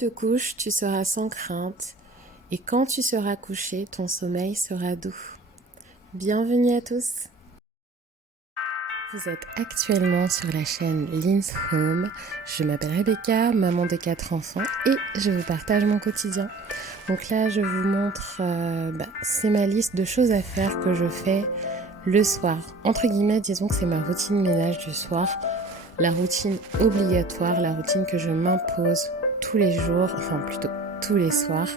te couches, tu seras sans crainte, et quand tu seras couché, ton sommeil sera doux. Bienvenue à tous. Vous êtes actuellement sur la chaîne Lynn's Home. Je m'appelle Rebecca, maman de 4 enfants, et je vous partage mon quotidien. Donc là, je vous montre, c'est ma liste de choses à faire que je fais le soir. Entre guillemets, disons que c'est ma routine ménage du soir, la routine obligatoire, la routine que je m'impose tous les jours, enfin plutôt tous les soirs.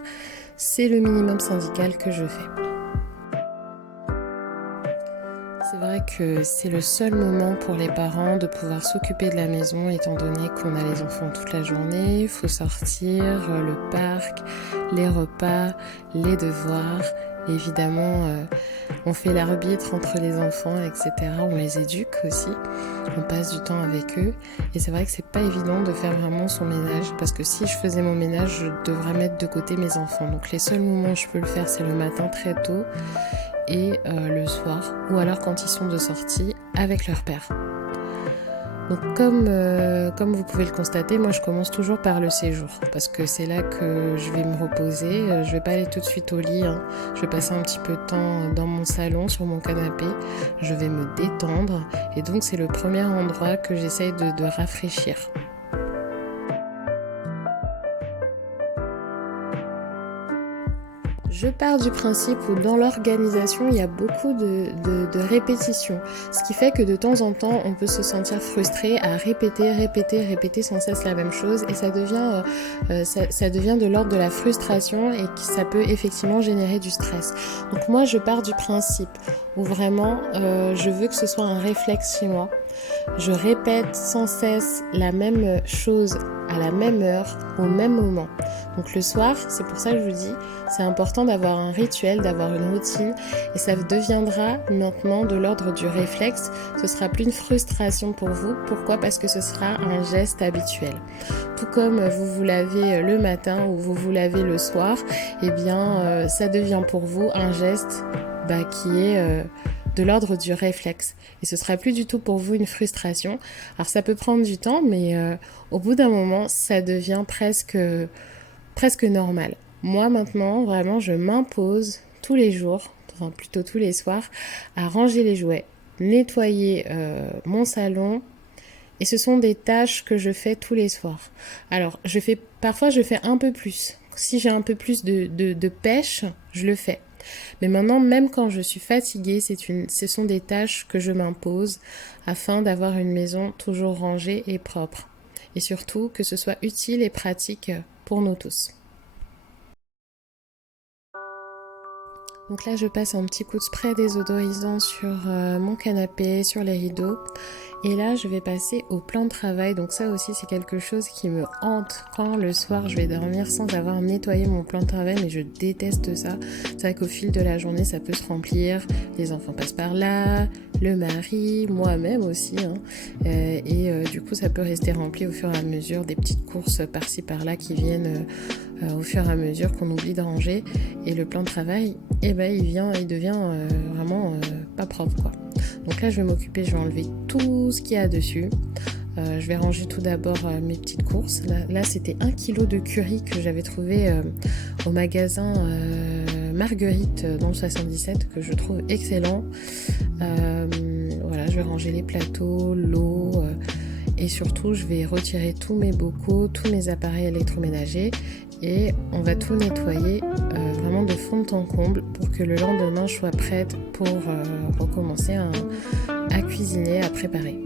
C'est le minimum syndical que je fais. C'est vrai que c'est le seul moment pour les parents de pouvoir s'occuper de la maison étant donné qu'on a les enfants toute la journée, il faut sortir, le parc, les repas, les devoirs. Évidemment, on fait l'arbitre entre les enfants, etc. On les éduque aussi, on passe du temps avec eux. Et c'est vrai que c'est pas évident de faire vraiment son ménage parce que si je faisais mon ménage, je devrais mettre de côté mes enfants. Donc les seuls moments où je peux le faire, c'est le matin très tôt et le soir, ou alors quand ils sont de sortie avec leur père. Donc comme vous pouvez le constater, moi je commence toujours par le séjour parce que c'est là que je vais me reposer. Je vais pas aller tout de suite au lit, hein. Je vais passer un petit peu de temps dans mon salon, sur mon canapé. Je vais me détendre et donc c'est le premier endroit que j'essaye de rafraîchir. Je pars du principe où dans l'organisation, il y a beaucoup de répétitions. Ce qui fait que de temps en temps, on peut se sentir frustré à répéter sans cesse la même chose. Et ça devient de l'ordre de la frustration et que ça peut effectivement générer du stress. Donc moi, je pars du principe où vraiment, je veux que ce soit un réflexe chez moi. Je répète sans cesse la même chose à la même heure, au même moment. Donc le soir, c'est pour ça que je vous dis, c'est important d'avoir un rituel, d'avoir une routine et ça deviendra maintenant de l'ordre du réflexe. Ce sera plus une frustration pour vous. Pourquoi ? Parce que ce sera un geste habituel. Tout comme vous vous lavez le matin ou vous vous lavez le soir, eh bien ça devient pour vous un geste qui est de l'ordre du réflexe. Et ce sera plus du tout pour vous une frustration. Alors ça peut prendre du temps, mais au bout d'un moment, ça devient presque normal. Moi maintenant, vraiment, je m'impose tous les jours, enfin plutôt tous les soirs, à ranger les jouets, nettoyer mon salon. Et ce sont des tâches que je fais tous les soirs. Alors, parfois je fais un peu plus. Si j'ai un peu plus de pêche, je le fais. Mais maintenant, même quand je suis fatiguée, ce sont des tâches que je m'impose afin d'avoir une maison toujours rangée et propre. Et surtout, que ce soit utile et pratique pour nous tous. Donc là, je passe un petit coup de spray désodorisant sur mon canapé, sur les rideaux. Et là, je vais passer au plan de travail. Donc ça aussi, c'est quelque chose qui me hante quand le soir, je vais dormir sans avoir nettoyé mon plan de travail. Mais je déteste ça. C'est vrai qu'au fil de la journée, ça peut se remplir. Les enfants passent par là, le mari, moi-même aussi. Du coup, ça peut rester rempli au fur et à mesure. Des petites courses par-ci, par-là qui viennent au fur et à mesure qu'on oublie de ranger. Et le plan de travail, il devient vraiment pas propre, quoi. Donc là, je vais enlever tout ce qu'il y a dessus. Je vais ranger tout d'abord mes petites courses. Là, c'était 1 kg de curry que j'avais trouvé au magasin Marguerite dans le 77, que je trouve excellent. Je vais ranger les plateaux, l'eau et surtout, je vais retirer tous mes bocaux, tous mes appareils électroménagers et on va tout nettoyer vraiment de fond en comble pour que le lendemain, je sois prête pour recommencer à cuisiner, à préparer.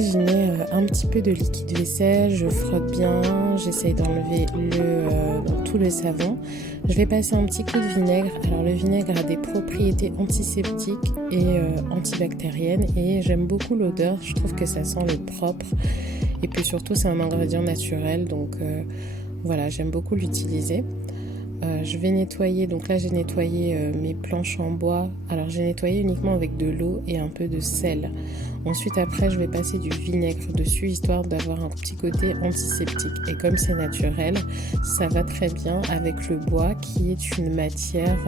J'y mets un petit peu de liquide vaisselle, je frotte bien, j'essaye d'enlever tout le savon. Je vais passer un petit coup de vinaigre. Alors le vinaigre a des propriétés antiseptiques et antibactériennes et j'aime beaucoup l'odeur, je trouve que ça sent le propre. Et puis surtout c'est un ingrédient naturel donc j'aime beaucoup l'utiliser. Je vais nettoyer, donc là j'ai nettoyé mes planches en bois. Alors j'ai nettoyé uniquement avec de l'eau et un peu de sel. Ensuite après je vais passer du vinaigre dessus histoire d'avoir un petit côté antiseptique. Et comme c'est naturel, ça va très bien avec le bois qui est une matière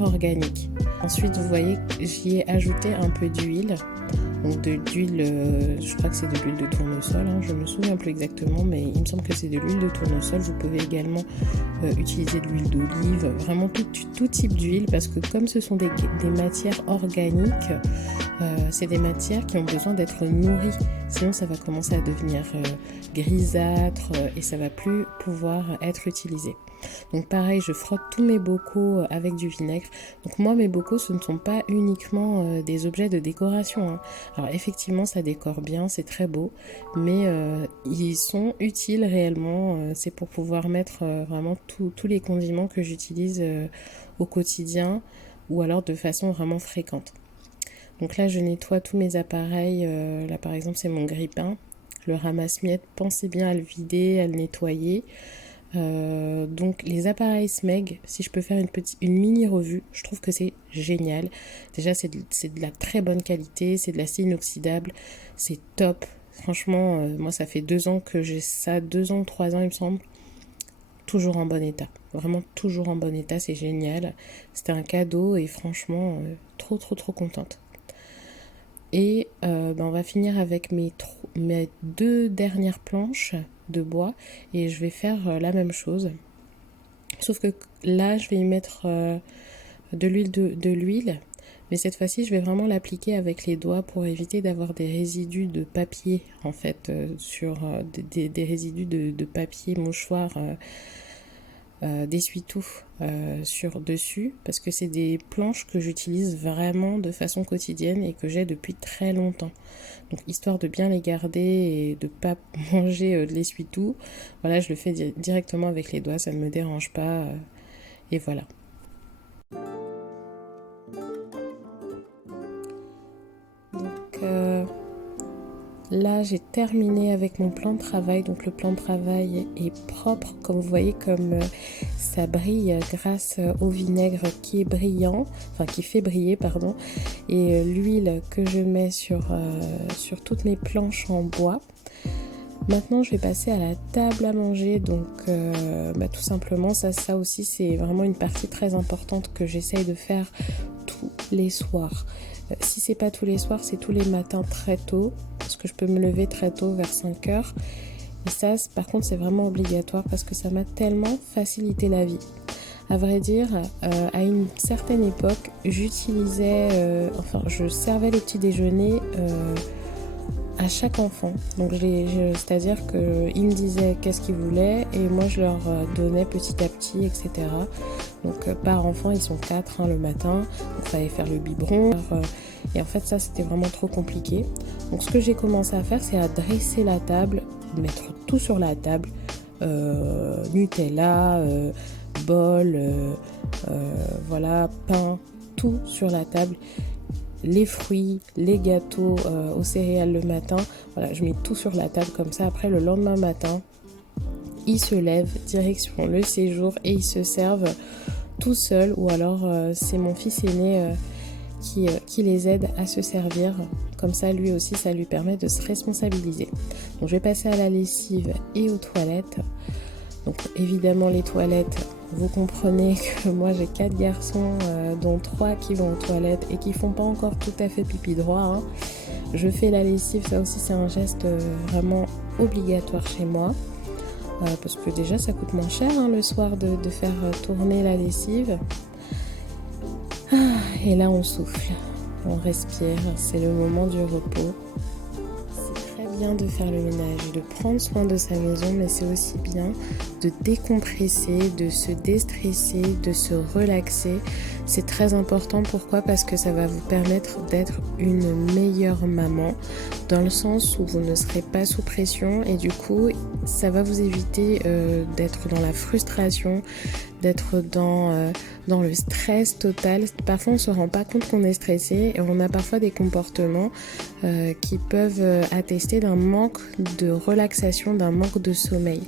organique. Ensuite vous voyez j'y ai ajouté un peu d'huile. Donc de l'huile, je crois que c'est de l'huile de tournesol, hein, je me souviens plus exactement, mais il me semble que c'est de l'huile de tournesol. Vous pouvez également utiliser de l'huile d'olive, vraiment tout type d'huile, parce que comme ce sont des matières organiques, c'est des matières qui ont besoin d'être nourries, sinon ça va commencer à devenir grisâtre et ça va plus pouvoir être utilisé. Donc pareil, je frotte tous mes bocaux avec du vinaigre. Donc moi mes bocaux ce ne sont pas uniquement des objets de décoration, hein. Alors effectivement ça décore bien, c'est très beau, mais ils sont utiles réellement. C'est pour pouvoir mettre vraiment tous les condiments que j'utilise au quotidien ou alors de façon vraiment fréquente. Donc là je nettoie tous mes appareils, là par exemple c'est mon grille-pain, le ramasse-miettes, pensez bien à le vider, à le nettoyer. Donc les appareils Smeg, si je peux faire une mini revue, je trouve que c'est génial. Déjà c'est de la très bonne qualité, c'est de l'acier inoxydable, c'est top. Franchement, moi ça fait 2 ans que j'ai ça, 2 ans, 3 ans il me semble. Toujours en bon état, vraiment toujours en bon état, c'est génial. C'était un cadeau et franchement trop contente. Et on va finir avec mes 2 dernières planches de bois et je vais faire la même chose. Sauf que là, je vais y mettre de l'huile. Mais cette fois-ci, je vais vraiment l'appliquer avec les doigts pour éviter d'avoir des résidus de papier, en fait, sur des résidus de papier mouchoir d'essuie-tout sur dessus, parce que c'est des planches que j'utilise vraiment de façon quotidienne et que j'ai depuis très longtemps. Donc histoire de bien les garder et de pas manger de l'essuie-tout, voilà, je le fais directement avec les doigts, ça ne me dérange pas et voilà. Donc là j'ai terminé avec mon plan de travail. Donc le plan de travail est propre, comme vous voyez, comme ça brille grâce au vinaigre qui est brillant, enfin qui fait briller pardon, et l'huile que je mets sur toutes mes planches en bois. Maintenant je vais passer à la table à manger. Donc tout simplement ça aussi c'est vraiment une partie très importante que j'essaye de faire tous les soirs. Si c'est pas tous les soirs, c'est tous les matins très tôt, parce que je peux me lever très tôt vers 5h. Et ça, par contre, c'est vraiment obligatoire parce que ça m'a tellement facilité la vie. À vrai dire, à une certaine époque, je servais le petit déjeuner à chaque enfant. Donc c'est-à-dire qu'ils me disaient qu'est-ce qu'ils voulaient et moi je leur donnais petit à petit, etc. Donc par enfant, ils sont 4 le matin, donc il fallait faire le biberon. Et en fait ça c'était vraiment trop compliqué. Donc ce que j'ai commencé à faire, c'est à dresser la table, mettre tout sur la table, Nutella, bol, voilà, pain, tout sur la table. Les fruits, les gâteaux aux céréales le matin, voilà, je mets tout sur la table comme ça. Après le lendemain matin, ils se lèvent, direction le séjour et ils se servent tout seuls, ou alors c'est mon fils aîné qui les aide à se servir. Comme ça, lui aussi, ça lui permet de se responsabiliser. Donc je vais passer à la lessive et aux toilettes. Donc évidemment les toilettes, vous comprenez que moi j'ai 4 garçons dont 3 qui vont aux toilettes et qui font pas encore tout à fait pipi droit, hein. Je fais la lessive, ça aussi c'est un geste vraiment obligatoire chez moi, parce que déjà ça coûte moins cher le soir de faire tourner la lessive. Et là on souffle, on respire, c'est le moment du repos. De faire le ménage, de prendre soin de sa maison, mais c'est aussi bien de décompresser, de se déstresser, de se relaxer. C'est très important. Pourquoi ? Parce que ça va vous permettre d'être une meilleure maman, dans le sens où vous ne serez pas sous pression et du coup ça va vous éviter d'être dans la frustration, d'être dans le stress total. Parfois on ne se rend pas compte qu'on est stressé et on a parfois des comportements qui peuvent attester d'un manque de relaxation, d'un manque de sommeil.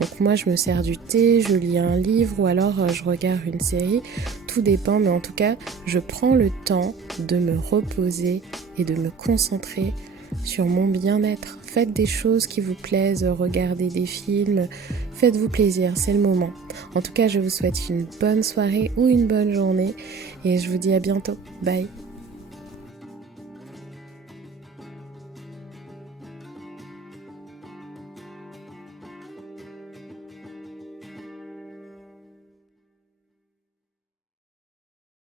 Donc moi je me sers du thé, je lis un livre ou alors je regarde une série, tout dépend, mais en tout cas je prends le temps de me reposer et de me concentrer sur mon bien-être. Faites des choses qui vous plaisent, regardez des films, faites-vous plaisir, c'est le moment. En tout cas, je vous souhaite une bonne soirée ou une bonne journée et je vous dis à bientôt. Bye.